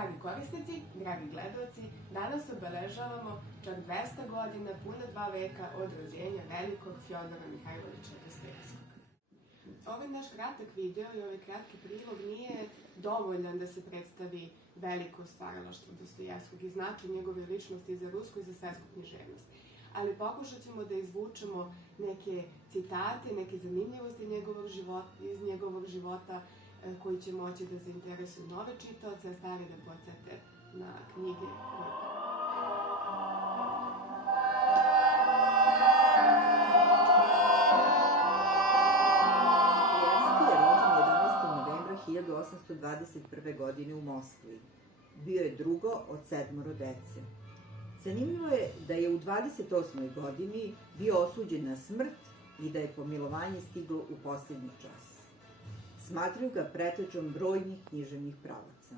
Dragi korisnici, dragi gledaoci, danas obeležavamo čak 200 godina, puna 2 veka od rođenja velikog Fjodora Mihajlovića Dostojevskog. Ovaj naš kratak video i ovaj kratki prilog nije dovoljan da se predstavi veliko stvaralaštvo Dostojevskog i značaj njegove ličnosti za rusku i za svetsku književnost. Ali pokušat ćemo da izvučemo neke citate, neke zanimljivosti iz njegovog života koji će moći da zainteresuju nove čitaoce, a stari da podsete na knjige koje... Dostojevski je rođen 11. novembra 1821. godine u Moskvi. Bio je drugo od 7 dece. Zanimljivo je da je u 28. godini bio osuđen na smrt i da je pomilovanje stiglo u posljednji čas. Smatraju ga pretečom brojnih književnih pravaca.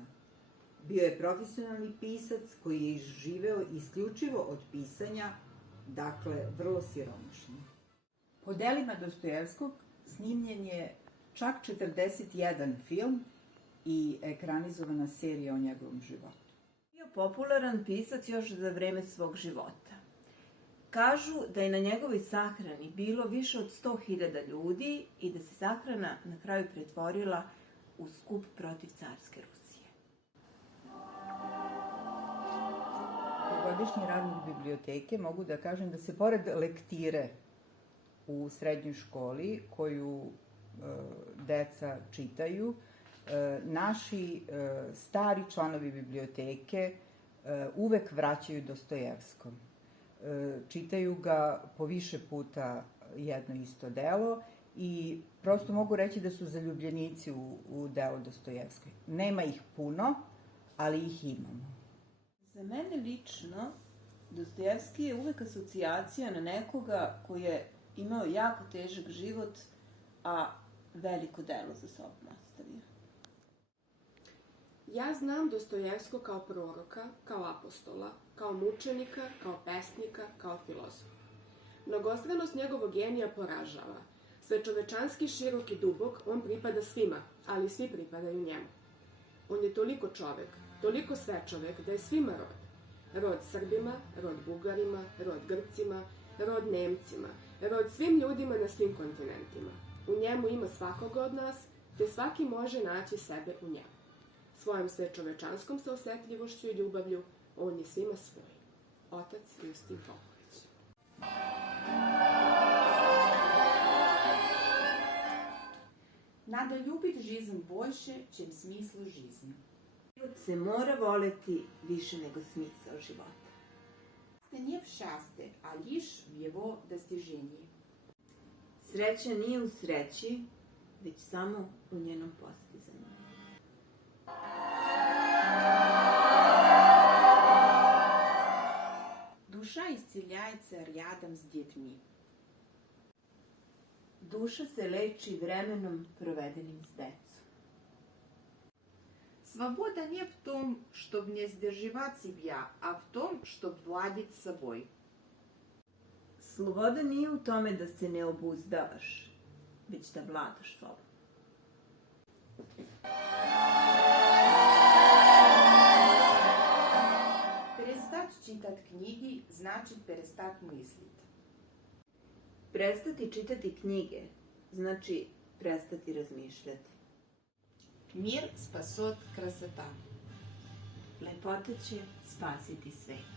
Bio je profesionalni pisac koji je živeo isključivo od pisanja, dakle vrlo siromašno. Po delima Dostojevskog snimljen je čak 41 film i ekranizovana serija o njegovom životu. Bio popularan pisac još za vreme svog života. Kažu da je na njegovoj sahrani bilo više od 100.000 ljudi i da se sahrana na kraju pretvorila u skup protiv carske Rusije. Kao godišnji radnik biblioteke mogu da kažem da se pored lektire u srednjoj školi koju deca čitaju, naši stari članovi biblioteke uvek vraćaju Dostojevskom. Čitaju ga po više puta jedno isto delo i prosto mogu reći da su zaljubljenici u delo Dostojevskog. Nema ih puno, ali ih imamo. Za mene lično, Dostojevski je uvek asocijacija na nekoga koji je imao jako težak život, a veliko delo za sobom ostavio. Ja znam Dostojevskog kao proroka, kao apostola, kao mučenika, kao pesnika, kao filozofa. Mnogostranost njegovog genija poražava. Svečovečanski, širok i dubok, on pripada svima, ali svi pripadaju njemu. On je toliko čovek, toliko svečovek da je svima rod. Rod Srbima, rod Bugarima, rod Grcima, rod Nemcima, rod svim ljudima na svim kontinentima. U njemu ima svakoga od nas, te svaki može naći sebe u njemu. Svojom svečovečanskom saosetljivošću i ljubavlju, on je svima svoj. Otac Justin Popović. Надо любить жизнь больше, чем смысл жизни. Život se mora voleti više nego smisao života. Не в счастье, а лишь в его достижении. Sreća nije u sreći, već samo u njenom postizanju. Душа исцеляется рядом с детьми. Duša se leči vremenom provedenim s decom. Свобода не в том, чтобы не сдерживать себя, а в том, чтобы владеть собой. Sloboda nije u tome da se ne obuzdavaš, već da vladaš sobom. Перестать читать книги значит перестать мыслить. Prestati čitati knjige znači prestati razmišljati. Мир спасет красота. Lepota će spasiti svet.